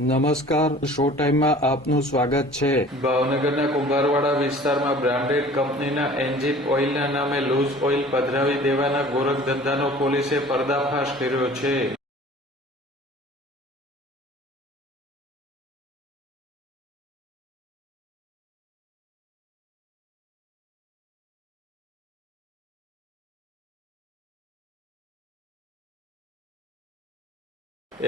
નમસ્કાર, શો ટાઈમમાં આપનું સ્વાગત છે. ભાવનગરના કુંભારવાડા વિસ્તારમાં બ્રાન્ડેડ કંપનીના એન્જિન ઓઇલના નામે લૂઝ ઓઇલ પધરાવી દેવાના ગોરખધંધાનો પોલીસે પર્દાફાશ કર્યો છે.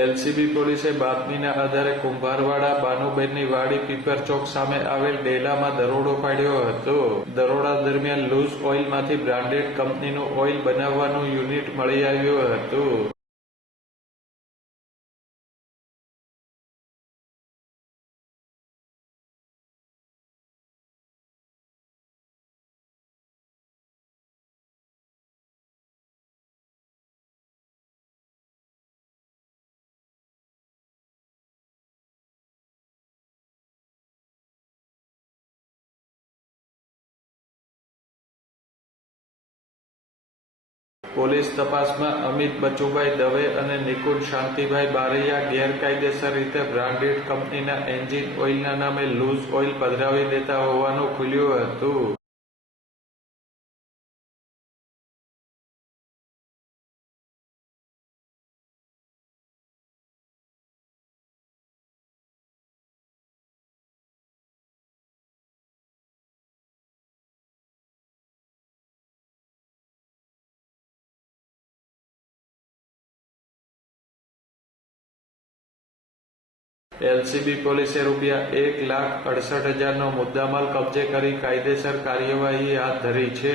એલસીબી પોલીસે બાતમીના આધારે કુંભારવાડા બાનુબેનની વાડી પીપર ચોક સામે આવેલ ડેલામાં દરોડો પાડ્યો હતો. દરોડા દરમિયાન લૂઝ ઓઇલમાંથી બ્રાન્ડેડ કંપનીનું ઓઇલ બનાવવાનું યુનિટ મળી આવ્યું હતું. પોલીસ તપાસમાં અમિત બચુભાઈ દવે અને નિકુંજ શાંતિભાઈ બારૈયા ગેરકાયદેસર રીતે બ્રાન્ડેડ કંપનીના એન્જિન ઓઇલના નામે લૂઝ ઓઇલ પધરાવી દેતા હોવાનું ખુલ્યું હતું. એલસીબી પોલીસે રૂપિયા 1,68,000નો મુદ્દામાલ કબજે કરી કાયદેસર કાર્યવાહી હાથ ધરી છે.